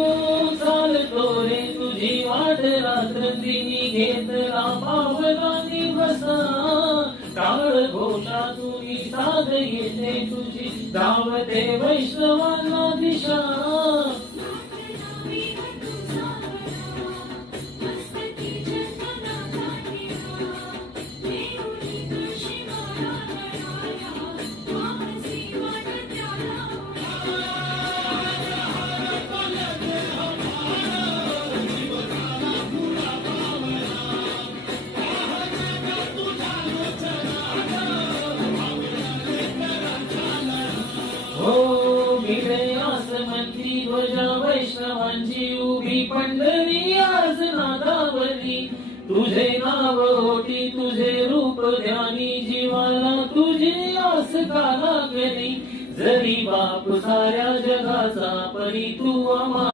चालतो रे तुझी वाट रात्रंदिनी घेतला पावला दिवसा काळ घोषातून साध येते तुझी धावते वैष्णवांना दिशा हो विजयास मंत्री ध्वजा वैष्णवांची उभी पंढरी आज नादावली तुझे नाव होती तुझे रूप ध्यानी जीवाला तुझी आस का लागली जरी बाप साऱ्या जगाचा परी तू आम्हा